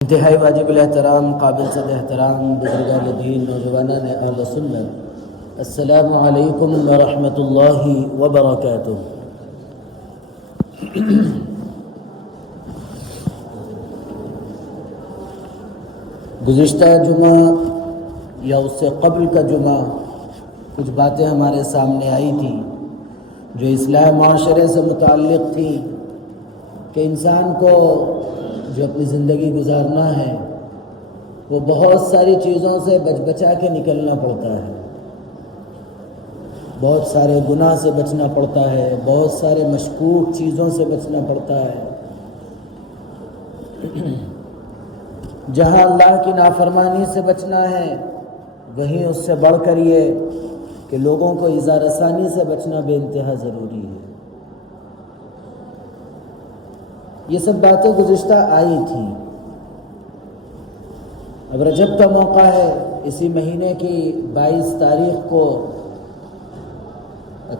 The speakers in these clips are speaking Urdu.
انتہائی واجب الاحترام قابل صد احترام بزرگان دین نوجوانان اہل سنت، السلام علیکم ورحمۃ اللہ وبرکاتہ۔ گزشتہ جمعہ یا اس سے قبل کا جمعہ کچھ باتیں ہمارے سامنے آئی تھی جو اصلاح معاشرے سے متعلق تھی کہ انسان کو جو اپنی زندگی گزارنا ہے وہ بہت ساری چیزوں سے بچ بچا کے نکلنا پڑتا ہے، بہت سارے گناہ سے بچنا پڑتا ہے، بہت سارے مشکوک چیزوں سے بچنا پڑتا ہے۔ جہاں اللہ کی نافرمانی سے بچنا ہے وہیں اس سے بڑھ کر یہ کہ لوگوں کو ایذا رسانی سے بچنا بے انتہا ضروری ہے۔ یہ سب باتیں گزشتہ آئی تھیں۔ اب رجب کا موقع ہے، اسی مہینے کی 22 تاریخ کو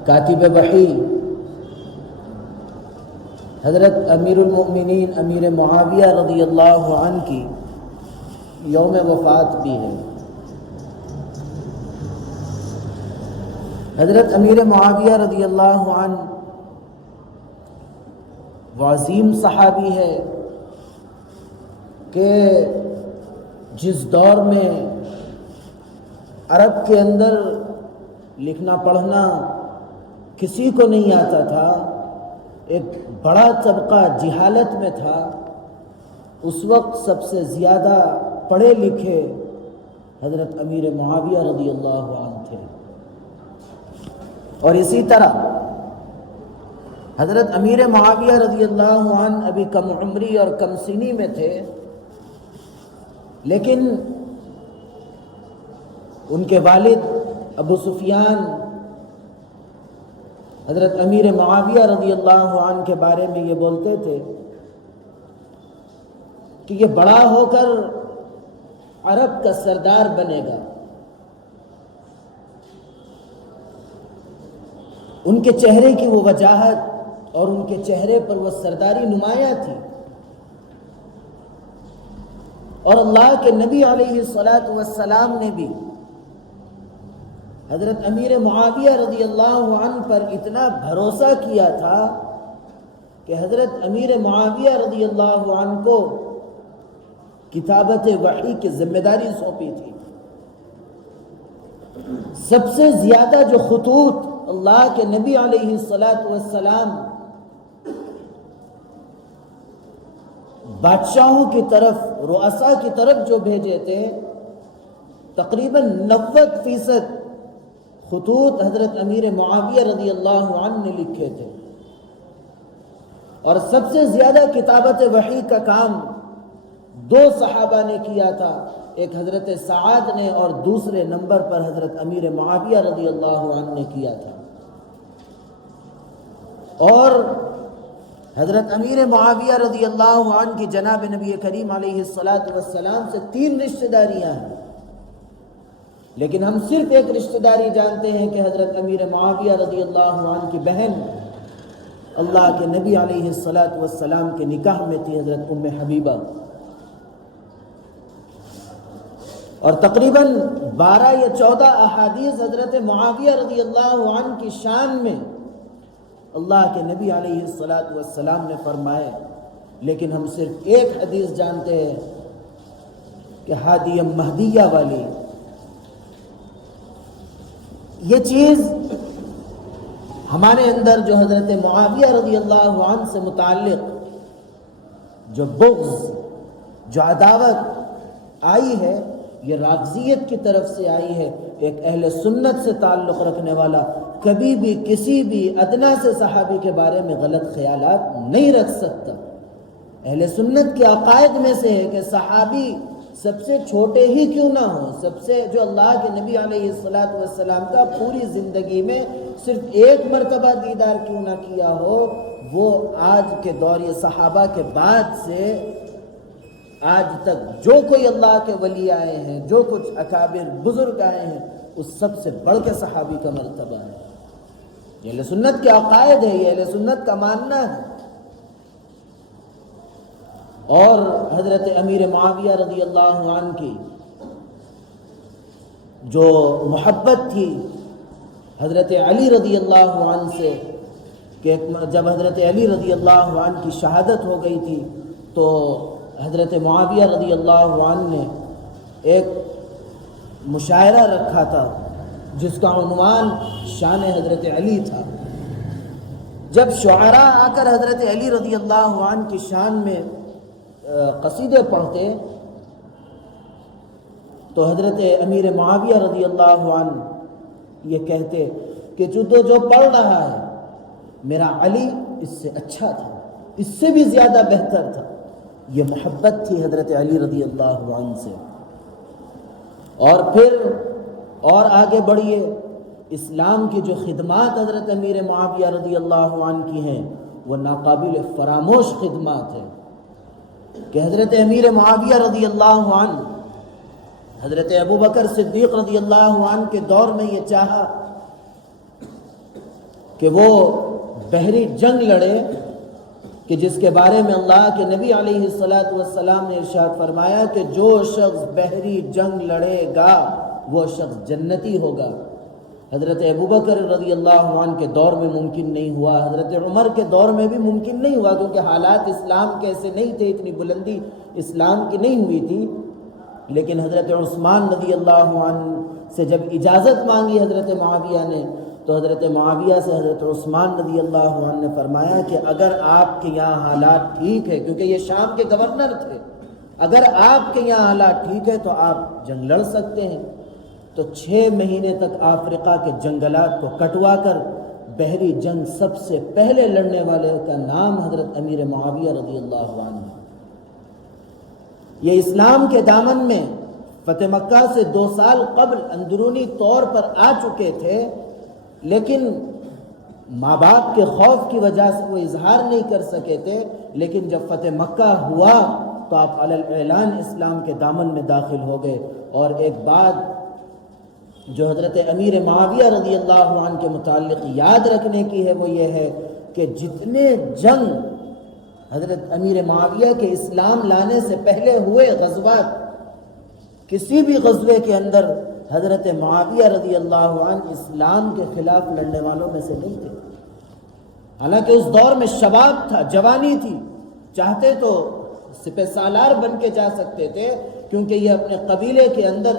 کاتب وحی حضرت امیر المؤمنین امیر معاویہ رضی اللہ عنہ کی یوم وفات بھی ہے۔ حضرت امیر معاویہ رضی اللہ عنہ وہ عظیم صحابی ہے کہ جس دور میں عرب کے اندر لکھنا پڑھنا کسی کو نہیں آتا تھا، ایک بڑا طبقہ جہالت میں تھا، اس وقت سب سے زیادہ پڑھے لکھے حضرت امیر معاویہ رضی اللہ عنہ تھے۔ اور اسی طرح حضرت امیر معاویہ رضی اللہ عنہ ابھی کم عمری اور کم سنی میں تھے، لیکن ان کے والد ابو سفیان حضرت امیر معاویہ رضی اللہ عنہ کے بارے میں یہ بولتے تھے کہ یہ بڑا ہو کر عرب کا سردار بنے گا۔ ان کے چہرے کی وہ وجاہت اور ان کے چہرے پر وہ سرداری نمایاں تھی، اور اللہ کے نبی علیہ السلام نے بھی حضرت امیر معاویہ رضی اللہ عنہ پر اتنا بھروسہ کیا تھا کہ حضرت امیر معاویہ رضی اللہ عنہ کو کتابت وحی کی ذمہ داری سونپی تھی۔ سب سے زیادہ جو خطوط اللہ کے نبی علیہ السلام بادشاہوں کی طرف، رؤساء کی طرف جو بھیجے تھے، تقریباً 90% خطوط حضرت امیر معاویہ رضی اللہ عنہ نے لکھے تھے، اور سب سے زیادہ کتابت وحی کا کام 2 صحابہ نے کیا تھا، ایک حضرت سعد نے اور دوسرے نمبر پر حضرت امیر معاویہ رضی اللہ عنہ نے کیا تھا۔ اور حضرت امیر معاویہ رضی اللہ عنہ کی جناب نبی کریم علیہ السلام سے 3 رشتہ داریاں ہیں، لیکن ہم صرف ایک رشتہ داری جانتے ہیں کہ حضرت امیر معاویہ رضی اللہ عنہ کی بہن اللہ کے نبی علیہ السلام کے نکاح میں تھی، حضرت ام حبیبہ۔ اور تقریباً 12 یا 14 احادیث حضرت معاویہ رضی اللہ عنہ کی شان میں اللہ کے نبی علیہ السلام نے فرمائے، لیکن ہم صرف ایک حدیث جانتے ہیں کہ ہادیہ مہدیہ والی۔ یہ چیز ہمارے اندر جو حضرت معاویہ رضی اللہ عنہ سے متعلق جو بغض، جو عداوت آئی ہے، یہ رافضیت کی طرف سے آئی ہے۔ ایک اہل سنت سے تعلق رکھنے والا کبھی بھی کسی بھی ادنا سے صحابی کے بارے میں غلط خیالات نہیں رکھ سکتا۔ اہل سنت کے عقائد میں سے ہے کہ صحابی سب سے چھوٹے ہی کیوں نہ ہوں، سب سے جو اللہ کے نبی علیہ السلام کا پوری زندگی میں صرف ایک مرتبہ دیدار کیوں نہ کیا ہو، وہ آج کے دور یہ صحابہ کے بعد سے آج تک جو کوئی اللہ کے ولی آئے ہیں، جو کچھ اکابر بزرگ آئے ہیں، اس سب سے بڑھ کے صحابی کا مرتبہ ہے۔ یہ اہل سنت کے عقائد ہے، یہ اہل سنت کا ماننا ہے۔ اور حضرت امیر معاویہ رضی اللہ عنہ کی جو محبت تھی حضرت علی رضی اللہ عنہ سے، کہ جب حضرت علی رضی اللہ عنہ کی شہادت ہو گئی تھی تو حضرت معاویہ رضی اللہ عنہ نے ایک مشاعرہ رکھا تھا جس کا عنوان شان حضرت علی تھا۔ جب شعراء آ کر حضرت علی رضی اللہ عنہ کی شان میں قصیدے پڑھتے تو حضرت امیر معاویہ رضی اللہ عنہ یہ کہتے کہ جو پڑھ رہا ہے میرا علی اس سے اچھا تھا، اس سے بھی زیادہ بہتر تھا۔ یہ محبت تھی حضرت علی رضی اللہ عنہ سے۔ اور پھر اور آگے بڑھیے، اسلام کی جو خدمات حضرت امیر معاویہ رضی اللہ عنہ کی ہیں وہ ناقابل فراموش خدمات ہیں کہ حضرت امیر معاویہ رضی اللہ عنہ حضرت ابوبکر صدیق رضی اللہ عنہ کے دور میں یہ چاہا کہ وہ بحری جنگ لڑے، کہ جس کے بارے میں اللہ کے نبی علیہ السلام نے ارشاد فرمایا کہ جو شخص بحری جنگ لڑے گا وہ شخص جنتی ہوگا۔ حضرت ابوبکر رضی اللہ عنہ کے دور میں ممکن نہیں ہوا، حضرت عمر کے دور میں بھی ممکن نہیں ہوا، کیونکہ حالات اسلام کے ایسے نہیں تھے، اتنی بلندی اسلام کی نہیں ہوئی تھی۔ لیکن حضرت عثمان رضی اللہ عنہ سے جب اجازت مانگی حضرت معاویہ نے تو حضرت معاویہ سے حضرت عثمان رضی اللہ عنہ نے فرمایا کہ اگر آپ کے یہاں حالات ٹھیک ہے، کیونکہ یہ شام کے گورنر تھے، اگر آپ کے یہاں حالات ٹھیک ہے تو آپ جنگ لڑ سکتے ہیں۔ تو 6 مہینے تک افریقہ کے جنگلات کو کٹوا کر بحری جنگ سب سے پہلے لڑنے والے کا نام حضرت امیر معاویہ رضی اللہ عنہ ہے۔ یہ اسلام کے دامن میں فتح مکہ سے 2 سال قبل اندرونی طور پر آ چکے تھے، لیکن ماں باپ کے خوف کی وجہ سے وہ اظہار نہیں کر سکے تھے۔ لیکن جب فتح مکہ ہوا تو آپ علی الاعلان اسلام کے دامن میں داخل ہو گئے۔ اور ایک بات جو حضرت امیر معاویہ رضی اللہ عنہ کے متعلق یاد رکھنے کی ہے وہ یہ ہے کہ جتنے جنگ حضرت امیر معاویہ کے اسلام لانے سے پہلے ہوئے غزوات، کسی بھی غزوے کے اندر حضرت معاویہ رضی اللہ عنہ اسلام کے خلاف لڑنے والوں میں سے نہیں تھے۔ حالانکہ اس دور میں شباب تھا، جوانی تھی، چاہتے تو سپہ سالار بن کے جا سکتے تھے، کیونکہ یہ اپنے قبیلے کے اندر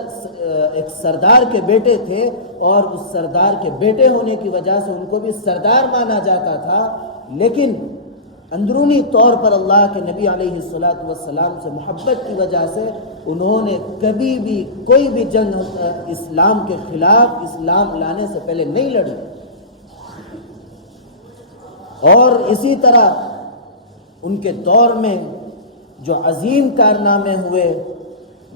ایک سردار کے بیٹے تھے، اور اس سردار کے بیٹے ہونے کی وجہ سے ان کو بھی سردار مانا جاتا تھا۔ لیکن اندرونی طور پر اللہ کے نبی علیہ السلام سے محبت کی وجہ سے انہوں نے کبھی بھی کوئی بھی جنگ اسلام کے خلاف اسلام لانے سے پہلے نہیں لڑی۔ اور اسی طرح ان کے دور میں جو عظیم کارنامے ہوئے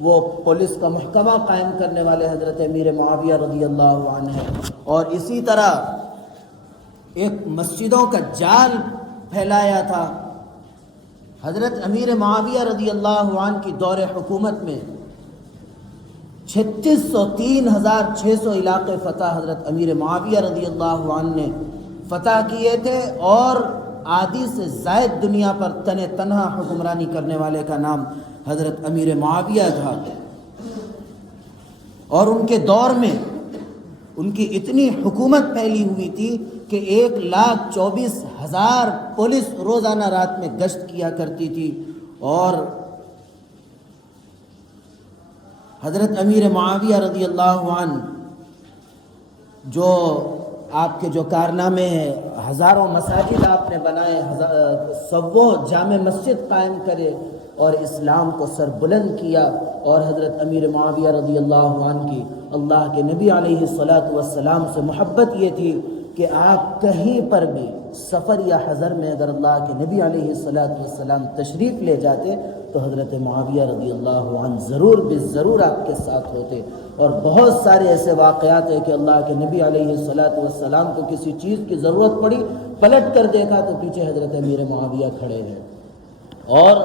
وہ پولیس کا محکمہ قائم کرنے والے حضرت امیر معاویہ رضی اللہ عنہ ہیں، اور اسی طرح ایک مسجدوں کا جال پھیلایا تھا۔ حضرت امیر معاویہ رضی اللہ عنہ کی دور حکومت میں 36,600 علاقے فتح حضرت امیر معاویہ رضی اللہ عنہ نے فتح کیے تھے، اور آدھی سے زائد دنیا پر تنہا حکمرانی کرنے والے کا نام حضرت امیر معاویہ تھا۔ اور ان کے دور میں ان کی اتنی حکومت پھیلی ہوئی تھی کہ 1,24,000 پولیس روزانہ رات میں گشت کیا کرتی تھی۔ اور حضرت امیر معاویہ رضی اللہ عنہ جو آپ کے جو کارنامے ہیں، ہزاروں مساجد آپ نے بنائے، سووں جامع مسجد قائم کرے اور اسلام کو سر بلند کیا۔ اور حضرت امیر معاویہ رضی اللہ عنہ کی اللہ کے نبی علیہ السلام سے محبت یہ تھی کہ آپ کہیں پر بھی سفر یا حضر میں اگر اللہ کے نبی علیہ السلام تشریف لے جاتے تو حضرت معاویہ رضی اللہ عنہ ضرور آپ کے ساتھ ہوتے۔ اور بہت سارے ایسے واقعات ہیں کہ اللہ کے نبی علیہ السلام کو کسی چیز کی ضرورت پڑی، پلٹ کر دیکھا تو پیچھے حضرت امیر معاویہ کھڑے ہیں۔ اور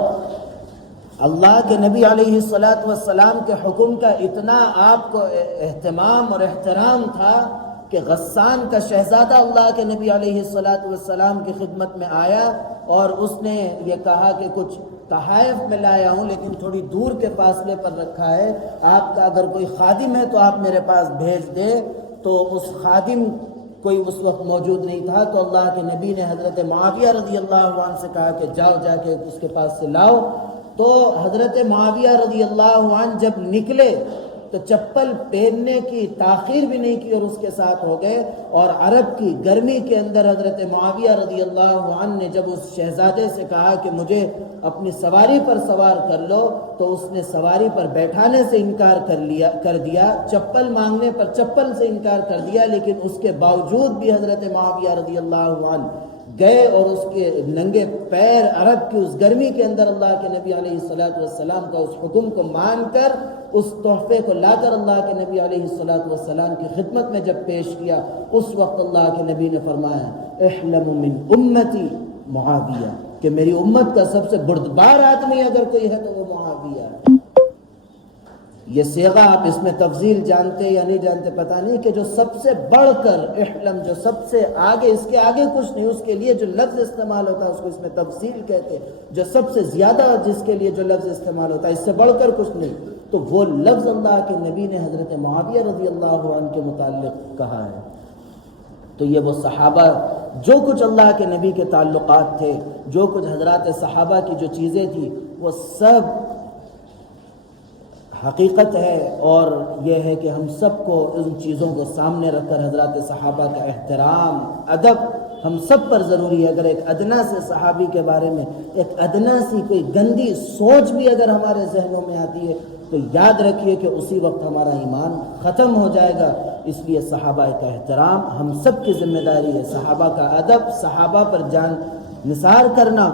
اللہ کے نبی علیہ السلام کے حکم کا اتنا آپ کو اہتمام اور احترام تھا کہ غسان کا شہزادہ اللہ کے نبی علیہ السلام کی خدمت میں آیا اور اس نے یہ کہا کہ کچھ تحائف میں لایا ہوں لیکن تھوڑی دور کے فاصلے پر رکھا ہے، آپ کا اگر کوئی خادم ہے تو آپ میرے پاس بھیج دے۔ تو اس خادم کوئی اس وقت موجود نہیں تھا، تو اللہ کے نبی نے حضرت معاویہ رضی اللہ عنہ سے کہا کہ جاؤ جا کے اس کے پاس سے لاؤ۔ تو حضرت معاویہ رضی اللہ عنہ جب نکلے تو چپل پہننے کی تاخیر بھی نہیں کی اور اس کے ساتھ ہو گئے۔ اور عرب کی گرمی کے اندر حضرت معاویہ رضی اللہ عنہ نے جب اس شہزادے سے کہا کہ مجھے اپنی سواری پر سوار کر لو، تو اس نے سواری پر بیٹھانے سے انکار کر دیا، چپل مانگنے پر چپل سے انکار کر دیا، لیکن اس کے باوجود بھی حضرت معاویہ رضی اللہ عنہ گئے اور اس کے ننگے پیر عرب کی اس گرمی کے اندر اللہ کے نبی علیہ السلام کا اس حکم کو مان کر اس تحفے کو لا کر اللہ کے نبی علیہ السلام کی خدمت میں جب پیش کیا، اس وقت اللہ کے نبی نے فرمایا احلم من امتی معاویہ، کہ میری امت کا سب سے بردبار آدمی اگر کوئی ہے تو وہ معاویہ ہے۔ یہ صیغہ آپ اس میں تفضیل جانتے یا نہیں جانتے پتہ نہیں، کہ جو سب سے بڑھ کر احلم، جو سب سے آگے، اس کے آگے کچھ نہیں، اس کے لیے جو لفظ استعمال ہوتا ہے اس کو اس میں تفضیل کہتے ہیں، جو سب سے زیادہ جس کے لیے جو لفظ استعمال ہوتا ہے اس سے بڑھ کر کچھ نہیں، تو وہ لفظ اللہ کے نبی نے حضرت معاویہ رضی اللہ عنہ کے متعلق کہا ہے۔ تو یہ وہ صحابہ، جو کچھ اللہ کے نبی کے تعلقات تھے، جو کچھ حضرات صحابہ کی جو چیزیں تھیں، وہ سب حقیقت ہے۔ اور یہ ہے کہ ہم سب کو ان چیزوں کو سامنے رکھ کر حضرات صحابہ کا احترام، ادب ہم سب پر ضروری ہے۔ اگر ایک ادنا سے صحابی کے بارے میں ایک ادنا سی کوئی گندی سوچ بھی اگر ہمارے ذہنوں میں آتی ہے تو یاد رکھیے کہ اسی وقت ہمارا ایمان ختم ہو جائے گا۔ اس لیے صحابہ کا احترام ہم سب کی ذمہ داری ہے، صحابہ کا ادب، صحابہ پر جان نثار کرنا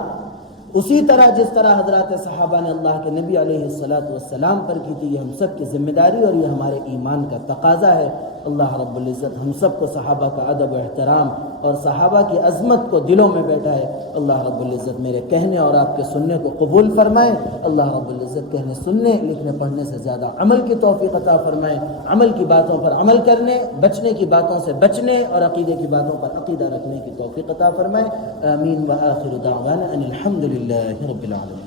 اسی طرح جس طرح حضرات صحابہ نے اللہ کے نبی علیہ السلام پر کی تھی، یہ ہم سب کی ذمہ داری اور یہ ہمارے ایمان کا تقاضا ہے۔ اللہ رب العزت ہم سب کو صحابہ کا ادب و احترام اور صحابہ کی عظمت کو دلوں میں بیٹھا ہے۔ اللہ رب العزت میرے کہنے اور آپ کے سننے کو قبول فرمائے۔ اللہ رب العزت کہنے، سننے، لکھنے، پڑھنے سے زیادہ عمل کی توفیق عطا فرمائے، عمل کی باتوں پر عمل کرنے، بچنے کی باتوں سے بچنے اور عقیدے کی باتوں پر عقیدہ رکھنے کی توفیق عطا فرمائے۔ آمین۔ وآخر دعوانا ان الحمد للہ رب العالمین۔